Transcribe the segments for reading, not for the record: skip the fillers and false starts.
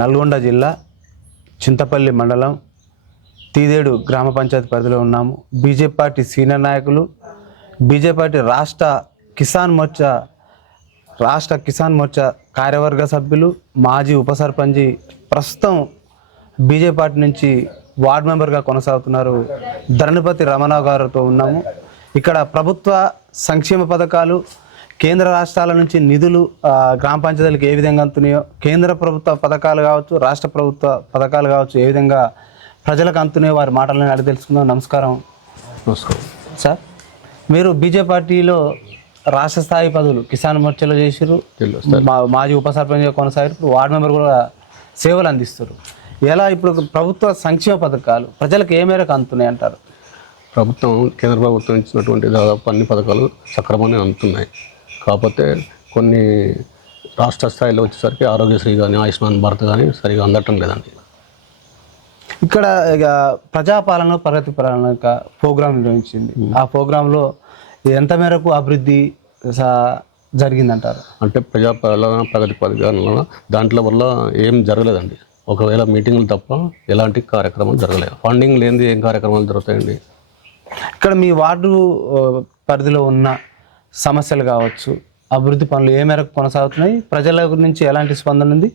నల్గొండ జిల్లా చింతపల్లి మండలం తీదేడు గ్రామ పంచాయతీ పరిధిలో ఉన్నాము. బీజేపీ పార్టీ సీనియర్ నాయకులు, బీజేపీ పార్టీ రాష్ట్ర కిసాన్ మోర్చా కార్యవర్గ సభ్యులు, మాజీ ఉప సర్పంచి, ప్రస్తుతం బీజేపీ పార్టీ నుంచి వార్డు మెంబర్గా కొనసాగుతున్నారు ధరణిపతి రమణరావు గారితో ఉన్నాము. ఇక్కడ ప్రభుత్వ సంక్షేమ పథకాలు, కేంద్ర రాష్ట్రాల నుంచి నిధులు గ్రామ పంచాయతీలకు ఏ విధంగా అందుతున్నాయో, కేంద్ర ప్రభుత్వ పథకాలు కావచ్చు, రాష్ట్ర ప్రభుత్వ పథకాలు కావచ్చు, ఏ విధంగా ప్రజలకు అందుతున్నాయో వారి మాటలను అడిగి తెలుసుకుందాం. నమస్కారం సార్. మీరు బీజేపీ పార్టీలో రాష్ట్ర స్థాయి పదవులు కిసాన్ మోర్చాలో చేసారు, మాజీ ఉప సర్పంచ్గా కొనసాగారు, ఇప్పుడు వార్డు మెంబర్ కూడా సేవలు అందిస్తారు. ఎలా ఇప్పుడు ప్రభుత్వ సంక్షేమ పథకాలు ప్రజలకు ఏ మేరకు అందుతున్నాయి అంటారు? ప్రభుత్వం, కేంద్ర ప్రభుత్వం ఇచ్చినటువంటి దాదాపు అన్ని పథకాలు సక్రమంగా అందుతున్నాయి. కాకపోతే కొన్ని రాష్ట్ర స్థాయిలో వచ్చేసరికి ఆరోగ్యశ్రీ కానీ, ఆయుష్మాన్ భారత్ కానీ సరిగా అందటం లేదండి. ఇక్కడ ఇక ప్రజాపాలన ప్రగతి పాలన ప్రోగ్రాం నిర్వహించింది. ఆ ప్రోగ్రాంలో ఎంత మేరకు అభివృద్ధి జరిగిందంటారు? అంటే ప్రజాపాలన ప్రగతి పాలన దాంట్లో వల్ల ఏం జరగలేదండి. ఒకవేళ మీటింగులు తప్ప ఎలాంటి కార్యక్రమాలు జరగలేదు. ఫండింగ్ లేనిది ఏం కార్యక్రమాలు జరుగుతాయండి? ఇక్కడ మీ వార్డు పరిధిలో ఉన్న సమస్యలు కావచ్చు, అభివృద్ధి పనులు ఏ మేరకు కొనసాగుతున్నాయి? ప్రజల నుంచి ఎలాంటి స్పందన ఉంది?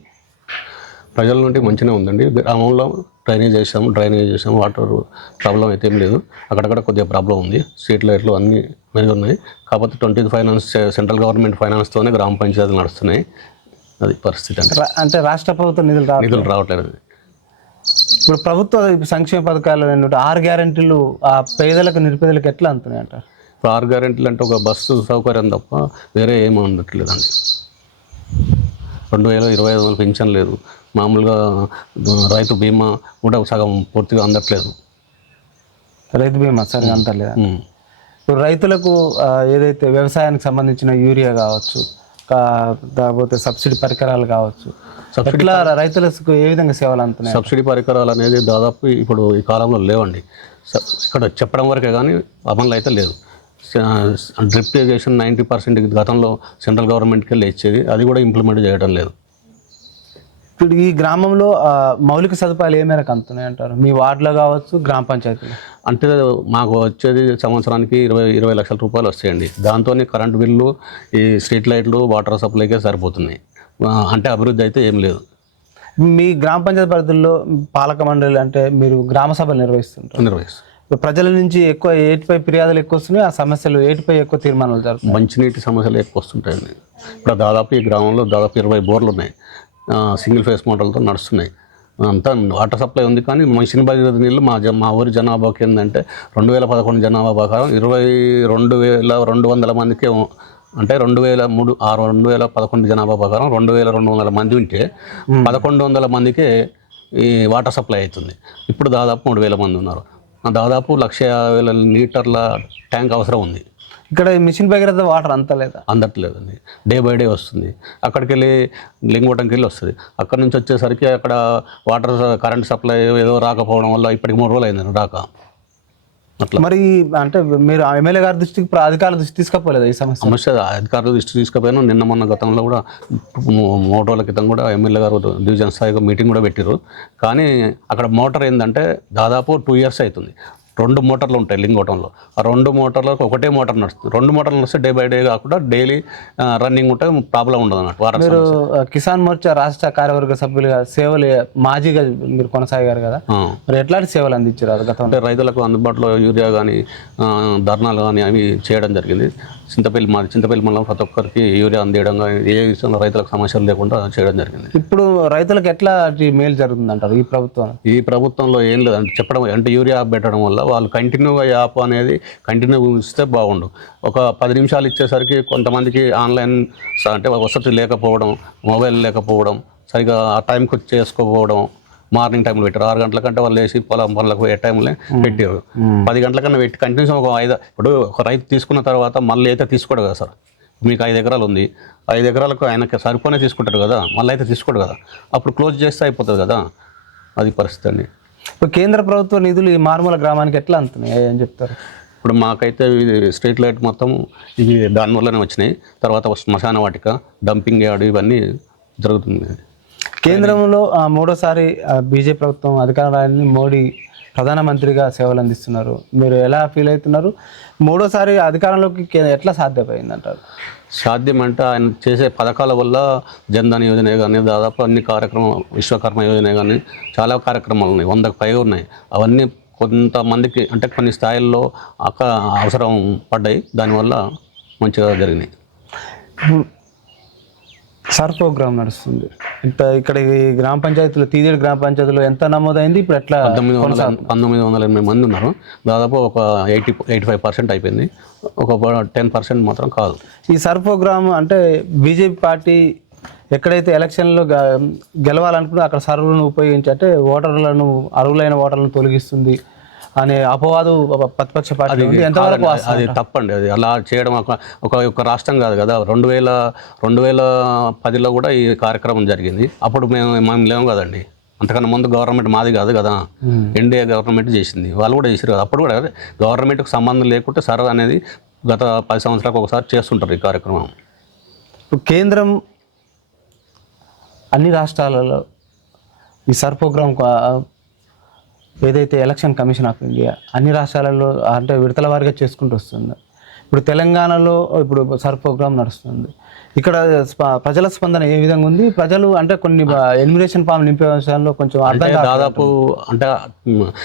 ప్రజల నుండి మంచిగా ఉందండి. గ్రామంలో డ్రైనేజ్ చేసాము, వాటర్ ప్రాబ్లం అయితే ఏం లేదు. అక్కడక్కడ కొద్దిగా ప్రాబ్లం ఉంది. స్ట్రీట్ లైట్లు అన్నీ మెరుగు ఉన్నాయి. కాకపోతే 20 ఫైనాన్స్ సెంట్రల్ గవర్నమెంట్ ఫైనాన్స్తోనే గ్రామ పంచాయతీలు నడుస్తున్నాయి. అది పరిస్థితి. అంటే రాష్ట్ర ప్రభుత్వం నిధులు రావట్లేదు. ఇప్పుడు ప్రభుత్వ సంక్షేమ పథకాలు 6 గ్యారెంటీలు ఆ పేదలకు నిరుపేదలకు ఎట్లా అందుతున్నాయి అంటారు? ఇప్పుడు 6 గ్యారెంటీలు అంటే ఒక బస్సు సౌకర్యం తప్ప వేరే ఏమీ ఉండట్లేదండి. 2025 పెన్షన్ లేదు. మామూలుగా రైతు బీమా కూడా సగం పూర్తిగా అందట్లేదు. రైతు బీమా సరిగా అందట్లేదు. ఇప్పుడు రైతులకు ఏదైతే వ్యవసాయానికి సంబంధించిన యూరియా కావచ్చు, కాకపోతే సబ్సిడీ పరికరాలు కావచ్చు, ఇట్లా రైతులకు ఏ విధంగా సేవలు అందుతున్నాయి? సబ్సిడీ పరికరాలు అనేది దాదాపు ఇప్పుడు ఈ కాలంలో లేవండి. ఇక్కడ చెప్పడం వరకే కానీ అమలు అయితే లేదు. డ్రిప్ ఇరిగేషన్ 90% గతంలో సెంట్రల్ గవర్నమెంట్కి వెళ్ళి ఇచ్చేది, అది కూడా ఇంప్లిమెంట్ చేయడం లేదు. ఇప్పుడు ఈ గ్రామంలో మౌలిక సదుపాయాలు ఏ మేరకు అందుతున్నాయి అంటారు? మీ వార్డులో కావచ్చు, గ్రామ పంచాయతీలో? అంటే మాకు వచ్చేది సంవత్సరానికి 20 లక్షల రూపాయలు వస్తాయండి. దాంతో కరెంటు బిల్లు, ఈ స్ట్రీట్ లైట్లు, వాటర్ సప్లైకే సరిపోతున్నాయి. అంటే అభివృద్ధి అయితే ఏం లేదు. మీ గ్రామ పంచాయతీ పరిధుల్లో పాలక మండలి అంటే మీరు గ్రామ సభలు నిర్వహిస్తారు. ప్రజల నుంచి ఎక్కువ ఏటిపై ఫిర్యాదులు ఎక్కువ వస్తున్నాయి, ఆ సమస్యలు ఏటిపై ఎక్కువ తీర్మానాలు జరుగుతాయి? మంచినీటి సమస్యలు ఎక్కువ వస్తుంటాయండి. ఇప్పుడు దాదాపు ఈ గ్రామంలో దాదాపు 20 బోర్లు ఉన్నాయి. సింగిల్ ఫేస్ మోటార్లతో నడుస్తున్నాయి. అంతా వాటర్ సప్లై ఉంది, కానీ మిషన్ భగీరథ నీళ్ళు మా ఊరి జనాభాకి ఏంటంటే 2011 జనాభా ప్రకారం 22,200 మందికి, అంటే 2011 జనాభా ప్రకారం 2200 మంది ఉంటే 1100 మందికే ఈ వాటర్ సప్లై అవుతుంది. ఇప్పుడు దాదాపు 3000 మంది ఉన్నారు. దాదాపు 150,000 లీటర్ల ట్యాంక్ అవసరం ఉంది. ఇక్కడ మిషన్ భగీరథ వాటర్ అందట్లేదండి. డే బై డే వస్తుంది. అక్కడికి వెళ్ళి లింగోటంకి వెళ్ళి వస్తుంది. అక్కడ నుంచి వచ్చేసరికి అక్కడ వాటర్ కరెంట్ సప్లై ఏదో రాకపోవడం వల్ల ఇప్పటికి 3 రోజులు అయింది రాక. అట్లా మరి అంటే మీరు ఎమ్మెల్యే గారి దృష్టికి, అధికారుల దృష్టి తీసుకపోలేదు ఈ సమస్య? అధికారుల దృష్టి తీసుకుపోయాను. మొన్న గతంలో కూడా 3 రోజుల క్రితం కూడా ఎమ్మెల్యే గారు డివిజన్ స్థాయిగా మీటింగ్ కూడా పెట్టారు. కానీ అక్కడ మోటార్ ఏంటంటే దాదాపు 2 years అవుతుంది. 2 మోటార్లు ఉంటాయి లింగోటంలో. ఆ 2 మోటార్లకు ఒకటే మోటార్ నడుస్తుంది. 2 మోటార్లు నడిస్తే డే బై డే కాకుండా డైలీ రన్నింగ్ ఉంటే ప్రాబ్లం ఉండదు అన్నట్టు. మీరు కిసాన్ మోర్చా రాష్ట్ర కార్యవర్గ సభ్యులుగా సేవలు మాజీగా మీరు కొనసాగారు కదా, మరి ఎట్లాంటి సేవలు అందించారు గతంలో? అంటే రైతులకు అందుబాటులో యూరియా కానీ, ధర్నాలు కానీ అవి చేయడం జరిగింది. చింతపల్లి మండలం ప్రతి ఒక్కరికి యూరియా అందియడం కానీ, ఏ విషయంలో రైతులకు సమస్యలు లేకుండా చేయడం జరిగింది. ఇప్పుడు రైతులకు ఎట్లా మేలు జరుగుతుంది అంటారు ఈ ప్రభుత్వంలో? ఏం లేదంటే చెప్పడం, అంటే యూరియా పెట్టడం వల్ల వాళ్ళు కంటిన్యూగా యాప్ అనేది కంటిన్యూ ఇస్తే బాగుండు. ఒక 10 నిమిషాలు ఇచ్చేసరికి కొంతమందికి ఆన్లైన్ అంటే వసతి లేకపోవడం, మొబైల్ లేకపోవడం, సరిగా ఆ టైంకి చేసుకోకపోవడం, మార్నింగ్ టైంలో పెట్టారు. 6 గంటల కంటే వాళ్ళు వేసి పొలం పనులకు పోయే టైంలో పెట్టారు. 10 గంటల కన్నా పెట్టి కంటిన్యూస్ ఇప్పుడు ఒక రైతు తీసుకున్న తర్వాత మళ్ళీ అయితే తీసుకోడు కదా సార్. మీకు 5 ఎకరాలు ఉంది, 5 ఎకరాలకు ఆయనకి సరిపోనే తీసుకుంటారు కదా, మళ్ళీ అయితే తీసుకోడు కదా. అప్పుడు క్లోజ్ చేస్తే అయిపోతుంది కదా. అది పరిస్థితి అండి. ఇప్పుడు కేంద్ర ప్రభుత్వ నిధులు ఈ మారుమూల గ్రామానికి ఎట్లా అందుతున్నాయి అని చెప్తారు? ఇప్పుడు మాకైతే స్ట్రీట్ లైట్ మొత్తం ఇవి దానివల్లనే వచ్చినాయి. తర్వాత శ్మశాన వాటిక, డంపింగ్ యార్డ్ ఇవన్నీ జరుగుతుంది. కేంద్రంలో మూడోసారి బీజేపీ ప్రభుత్వం అధికారం రాని మోడీ ప్రధానమంత్రిగా సేవలు అందిస్తున్నారు. మీరు ఎలా ఫీల్ అవుతున్నారు? మూడోసారి అధికారంలోకి ఎట్లా సాధ్యమైంది అంటారు? సాధ్యం అంటే ఆయన చేసే పథకాల వల్ల జన్ధన్ యోజన కానీ దాదాపు అన్ని కార్యక్రమాలు, విశ్వకర్మ యోజన కానీ చాలా కార్యక్రమాలు ఉన్నాయి, 100కు పైగా ఉన్నాయి. అవన్నీ కొంతమందికి అంటే కొన్ని స్థాయిల్లో అవసరం పడ్డాయి, దానివల్ల మంచిగా జరిగినాయి. సర్ ప్రోగ్రామ్ నడుస్తుంది ఇక్కడ ఈ గ్రామ పంచాయతీలో, తీదేడు గ్రామ పంచాయతీలో ఎంత నమోదైంది? ఇప్పుడు ఎట్లా? 1980 మంది ఉన్నారు. దాదాపు ఒక 85% అయిపోయింది. ఒక 10% మాత్రం కాదు. ఈ సర్ ప్రోగ్రామ్ అంటే బీజేపీ పార్టీ ఎక్కడైతే ఎలక్షన్లో గెలవాలనుకుంటే అక్కడ సర్వర్లను ఉపయోగించి అంటే ఓటర్లను, అర్హులైన ఓటర్లను తొలగిస్తుంది అనే అపవాదు ప్రతిపక్ష పార్టీ ఉంది. ఎంతవరకు అది తప్పండి. అది అలా చేయడం ఒక రాష్ట్రం కాదు కదా. 2010లో కూడా ఈ కార్యక్రమం జరిగింది. అప్పుడు మేము లేము కదండి. అంతకన్నా ముందు గవర్నమెంట్ మాది కాదు కదా, ఎన్డీఏ గవర్నమెంట్ చేసింది. వాళ్ళు కూడా చేసారు కదా. అప్పుడు కూడా గవర్నమెంట్కి సంబంధం లేకుంటే సర్ అనేది గత 10 సంవత్సరాలకు ఒకసారి చేస్తుంటారు ఈ కార్యక్రమం. ఇప్పుడు కేంద్రం అన్ని రాష్ట్రాలలో ఈ సర్ ప్రోగ్రామ్ ఏదైతే ఎలక్షన్ కమిషన్ ఆఫ్ ఇండియా అన్ని రాష్ట్రాలలో అంటే విడతల వారిగా చేసుకుంటూ వస్తుంది. ఇప్పుడు తెలంగాణలో ఇప్పుడు సర్ ప్రోగ్రామ్ నడుస్తుంది. ఇక్కడ ప్రజల స్పందన ఏ విధంగా ఉంది? ప్రజలు అంటే కొన్ని ఎన్యుమరేషన్ ఫామ్ నింపే విషయంలో కొంచెం దాదాపు అంటే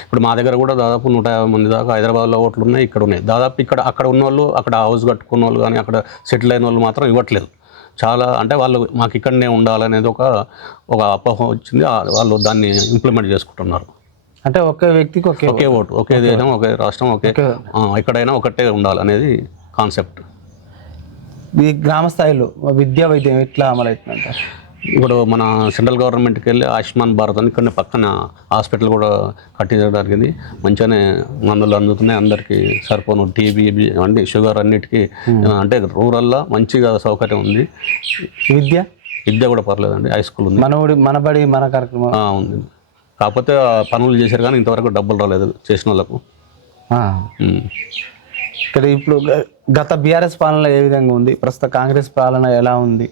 ఇప్పుడు మా దగ్గర కూడా దాదాపు 150 మంది దాకా హైదరాబాద్లో ఓట్లు ఉన్నాయి, ఇక్కడ ఉన్నాయి. దాదాపు అక్కడ ఉన్న వాళ్ళు, అక్కడ హౌస్ కట్టుకున్న వాళ్ళు కానీ అక్కడ సెటిల్ అయిన వాళ్ళు మాత్రం ఇవ్వట్లేదు. చాలా అంటే వాళ్ళు మాకు ఇక్కడనే ఉండాలనేది ఒక అపోహ వచ్చింది. వాళ్ళు దాన్ని ఇంప్లిమెంట్ చేసుకుంటున్నారు. అంటే ఒకే వ్యక్తికి ఒకే ఓటు, ఒకే దేశం, ఒకే రాష్ట్రం, ఎక్కడైనా ఒకటే ఉండాలనేది కాన్సెప్ట్. ఈ గ్రామ స్థాయిలో విద్యా వైద్యం ఎట్లా అమలవుతుందంట? ఇప్పుడు మన సెంట్రల్ గవర్నమెంట్కి వెళ్ళి ఆయుష్మాన్ భారత్ అని ఇక్కడ పక్కన హాస్పిటల్ కూడా కట్టించడం జరిగింది. మంచిగానే మందులు అందుతున్నాయి, అందరికీ సరిపోను. టీబీ అన్ని షుగర్ అన్నిటికీ అంటే రూరల్లో మంచిగా సౌకర్యం ఉంది. విద్య కూడా పర్లేదండి, హై స్కూల్ ఉంది. మనబడి మన కార్యక్రమం ఉంది. కాకపోతే పనులు చేశారు కానీ ఇంతవరకు డబ్బులు రాలేదు చేసిన వాళ్ళకు. ఇక్కడ ఇప్పుడు గత బీఆర్ఎస్ పాలన ఏ విధంగా ఉంది? ప్రస్తుత కాంగ్రెస్ పాలన ఎలా ఉంది?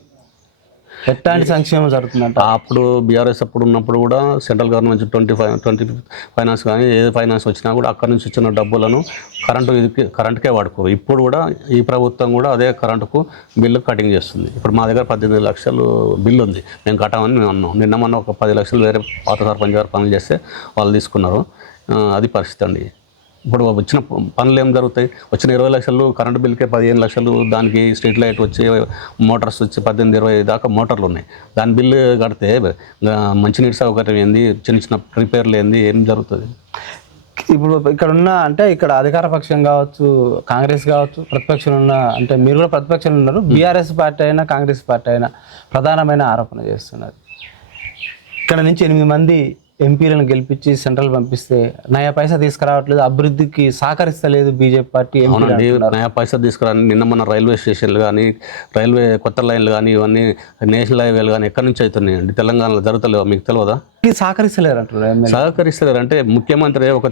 ఎట్లాంటి సంక్షేమం జరుగుతుందంట? అప్పుడు బీఆర్ఎస్ అప్పుడు ఉన్నప్పుడు కూడా సెంట్రల్ గవర్నమెంట్ 20 ఫైనాన్స్ కానీ ఏది ఫైనాన్స్ వచ్చినా కూడా అక్కడి నుంచి వచ్చిన డబ్బులను కరెంటుకే వాడుకోరు. ఇప్పుడు కూడా ఈ ప్రభుత్వం కూడా అదే కరెంటుకు బిల్లు కటింగ్ చేస్తుంది. ఇప్పుడు మా దగ్గర 18 లక్షలు బిల్లు ఉంది, మేము కట్టమని మేము అన్నాం. నిన్న మొన్న ఒక 10 లక్షలు వేరే పాత సర్పంచ్ గారు పనులు చేస్తే వాళ్ళు తీసుకున్నారు. అది పరిస్థితి అండి. ఇప్పుడు వచ్చిన పనులు ఏం జరుగుతాయి? వచ్చిన 20 లక్షలు కరెంటు బిల్కే 15 లక్షలు, దానికి స్ట్రీట్ లైట్ వచ్చి, మోటార్స్ వచ్చి 18-20 దాకా మోటార్లు ఉన్నాయి. దాని బిల్లు కడితే మంచినీటి సౌకర్యం ఏంది, చిన్న చిన్న రిపేర్లు ఏంది, ఏం జరుగుతుంది? ఇప్పుడు ఇక్కడ ఉన్న అంటే ఇక్కడ అధికార పక్షం కావచ్చు, కాంగ్రెస్ కావచ్చు, ప్రతిపక్షం ఉన్న అంటే మీరు కూడా ప్రతిపక్షంలో ఉన్నారు. బీఆర్ఎస్ పార్టీ అయినా కాంగ్రెస్ పార్టీ అయినా ప్రధానమైన ఆరోపణ చేస్తున్నారు. ఇక్కడ నుంచి 8 మంది ఎంపీలను గెలిపించి సెంట్రల్ పంపిస్తే నయా పైసా తీసుకురావట్లేదు, అభివృద్ధికి సహకరిస్తలేదు బీజేపీ పార్టీ. నయా పైసా తీసుకురాని నిన్న మన రైల్వే స్టేషన్లు కానీ, రైల్వే కొత్త లైన్లు కానీ, ఇవన్నీ నేషనల్ హైవేలు కానీ ఎక్కడి నుంచి అవుతున్నాయండి? తెలంగాణలో జరుగుతలేవా? మీకు తెలియదా? సహకరిస్తలేరు అంటారు. సహకరిస్తలేరు అంటే ముఖ్యమంత్రి ఒక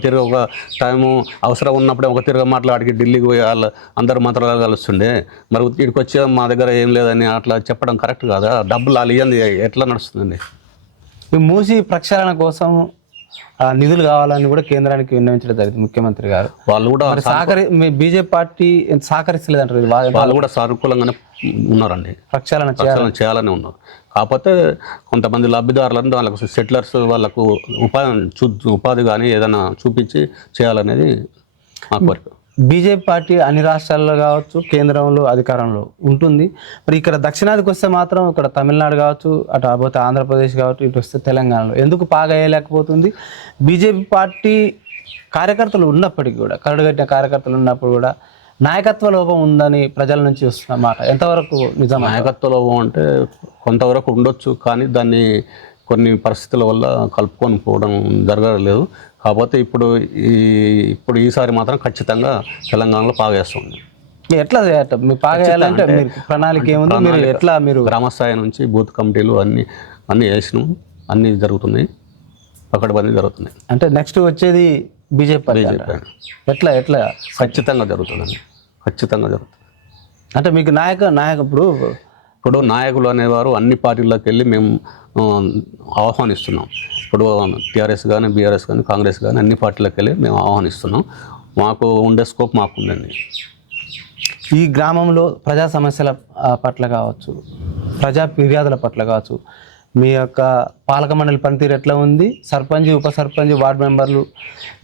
టైము అవసరం ఉన్నప్పుడే ఒక తిరుగు మాట్లాడికి ఢిల్లీకి పోయి వాళ్ళు అందరు మంత్రాలు కలుస్తుండే. మరి ఇక్కడికి వచ్చే మా దగ్గర ఏం లేదని అట్లా చెప్పడం కరెక్ట్ కాదా? డబ్బులు వాళ్ళు ఇవ్వండి, ఎట్లా నడుస్తుందండి? ఈ మూసి ప్రక్షాళన కోసం నిధులు కావాలని కూడా కేంద్రానికి విన్నవించడం జరిగింది ముఖ్యమంత్రి గారు. వాళ్ళు కూడా బీజేపీ పార్టీ సహకరిస్తలేదంటారు. వాళ్ళు కూడా సానుకూలంగానే ఉన్నారండి, ప్రక్షాళన చేయాలని ఉన్నారు. కాకపోతే కొంతమంది లబ్ధిదారులను వాళ్ళకు సెటిలర్స్ వాళ్ళకు ఉపాధి కానీ ఏదైనా చూపించి చేయాలనేది మా కోరిక. బీజేపీ పార్టీ అన్ని రాష్ట్రాల్లో కావచ్చు, కేంద్రంలో అధికారంలో ఉంటుంది. మరి ఇక్కడ దక్షిణాదికి వస్తే మాత్రం ఇక్కడ తమిళనాడు కావచ్చు, అటు పోతే ఆంధ్రప్రదేశ్ కావచ్చు, ఇటు వస్తే తెలంగాణలో ఎందుకు బాగా వేయలేకపోతుంది? బీజేపీ పార్టీ కార్యకర్తలు ఉన్నప్పటికీ కూడా, కరడుగట్టిన కార్యకర్తలు ఉన్నప్పుడు కూడా నాయకత్వ లోపం ఉందని ప్రజల నుంచి వస్తున్న మాట ఎంతవరకు నిజం? నాయకత్వ లోపం అంటే కొంతవరకు ఉండొచ్చు, కానీ దాన్ని కొన్ని పరిస్థితుల వల్ల కలుపుకొని పోవడం జరగలేదు. కాకపోతే ఇప్పుడు ఈసారి మాత్రం ఖచ్చితంగా తెలంగాణలో పాగేస్తుంది. ఎట్లా పాగేయాలంటే ప్రణాళిక ఏముంది? మీరు ఎట్లా మీరు గ్రామస్థాయి నుంచి బూత్ కమిటీలు అన్నీ వేసినాం, అన్నీ జరుగుతున్నాయి, పకడ్బందీ జరుగుతున్నాయి. అంటే నెక్స్ట్ వచ్చేది బీజేపీ ఎట్లా ఖచ్చితంగా జరుగుతుందండి, ఖచ్చితంగా జరుగుతుంది. అంటే మీకు ఇప్పుడు ఇప్పుడు నాయకులు అనేవారు అన్ని పార్టీల్లోకి వెళ్ళి మేము ఆహ్వానిస్తున్నాం. ఇప్పుడు టీఆర్ఎస్ కానీ, బీఆర్ఎస్ కానీ, కాంగ్రెస్ కానీ అన్ని పార్టీలకు వెళ్ళి మేము ఆహ్వానిస్తున్నాం. మాకు ఉండే స్కోప్ మాకుందండి. ఈ గ్రామంలో ప్రజా సమస్యల పట్ల కావచ్చు, ప్రజా ఫిర్యాదుల పట్ల కావచ్చు, మీ యొక్క పాలక మండలి పనితీరు ఎట్లా ఉంది? సర్పంచ్, ఉప సర్పంచ్, వార్డు మెంబర్లు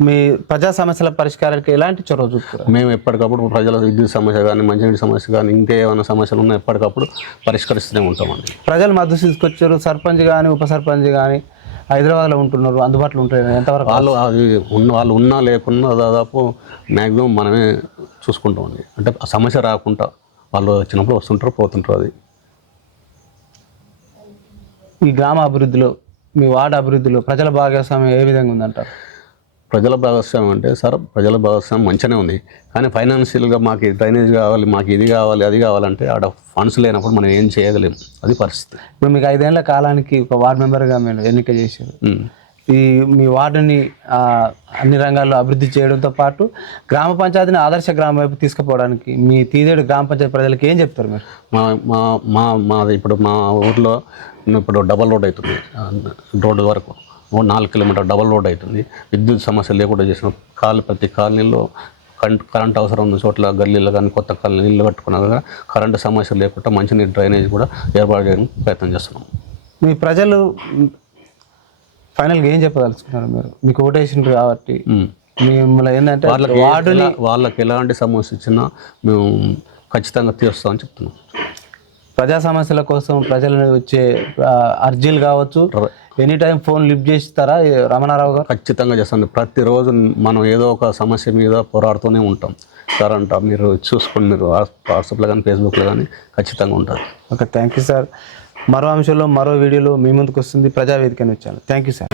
మీ ప్రజా సమస్యల పరిష్కారానికి ఎలాంటి చొరవ చూపుతారు? మేము ఎప్పటికప్పుడు ప్రజల విద్యుత్ సమస్య కానీ, మంచినీటి సమస్య కానీ, ఇంకేమైనా సమస్యలు ఉన్నా ఎప్పటికప్పుడు పరిష్కరిస్తూనే ఉంటామండి. ప్రజలు మద్దతు తీసుకొచ్చారు. సర్పంచ్ కానీ, ఉప సర్పంచ్ కానీ హైదరాబాద్లో ఉంటున్నారు, అందుబాటులో ఉంటారు. ఎంతవరకు వాళ్ళు ఉన్నా లేకున్నా దాదాపు మ్యాక్సిమం మనమే చూసుకుంటామండి. అంటే ఆ సమస్య రాకుండా వాళ్ళు వచ్చినప్పుడు వస్తుంటారు, పోతుంటారు. అది ఈ గ్రామ అభివృద్ధిలో, మీ వార్డు అభివృద్ధిలో ప్రజల భాగస్వామ్యం ఏ విధంగా ఉందంటారు? ప్రజల భాగస్వామ్యం అంటే సార్, ప్రజల భాగస్వామ్యం మంచిగానే ఉంది. కానీ ఫైనాన్షియల్గా మాకు డ్రైనేజ్ కావాలి, మాకు ఇది కావాలి, అది కావాలంటే ఆడ ఫండ్స్ లేనప్పుడు మనం ఏం చేయగలేము. అది పరిస్థితి. ఇప్పుడు మీకు 5 ఏళ్ల కాలానికి ఒక వార్డు మెంబర్గా మీరు ఎన్నిక చేశారు. ఈ మీ వార్డుని అన్ని రంగాల్లో అభివృద్ధి చేయడంతో పాటు గ్రామ పంచాయతీని ఆదర్శ గ్రామం వైపు తీసుకుపోవడానికి మీ తీదేడు గ్రామ పంచాయతీ ప్రజలకు ఏం చెప్తారు మీరు? మాది ఇప్పుడు మా ఊర్లో ఇప్పుడు డబల్ రోడ్ అవుతుంది. రోడ్డు వరకు 4 కిలోమీటర్ డబల్ రోడ్ అవుతుంది. విద్యుత్ సమస్య లేకుండా చేసిన ప్రతి కాలనీలో కరెంట్ అవసరం ఉన్న చోట్ల గల్లీలో కానీ, కొత్త కాలనీ ఇల్లు కట్టుకున్నా కానీ కరెంటు సమస్య లేకుండా మంచినీటి డ్రైనేజ్ కూడా ఏర్పాటు చేయడానికి ప్రయత్నం చేస్తున్నాం. మీ ప్రజలు ఫైనల్గా ఏం చెప్పదలుచుకున్నారు? మీరు మీకు ఓటేసినారు కాబట్టి మిమ్మల్ని ఏంటంటే వాళ్ళకి ఎలాంటి సమస్య ఇచ్చినా మేము ఖచ్చితంగా తీరుస్తామని చెప్తున్నాం. ప్రజా సమస్యల కోసం ప్రజలను వచ్చే అర్జీలు కావచ్చు, ఎనీ టైం ఫోన్ లిఫ్ట్ చేస్తారా రమణారావు గారు? ఖచ్చితంగా చేస్తాను. ప్రతిరోజు మనం ఏదో ఒక సమస్య మీద పోరాడుతూనే ఉంటాం సార్. మీరు చూసుకోండి, మీరు వాట్సాప్లో కానీ, ఫేస్బుక్లో కానీ ఖచ్చితంగా ఉంటారు. Okay, thank you sir. మరో అంశంలో మరో వీడియోలో మీ ముందుకు వస్తుంది ప్రజావేదిక వచ్చాను. Thank you sir.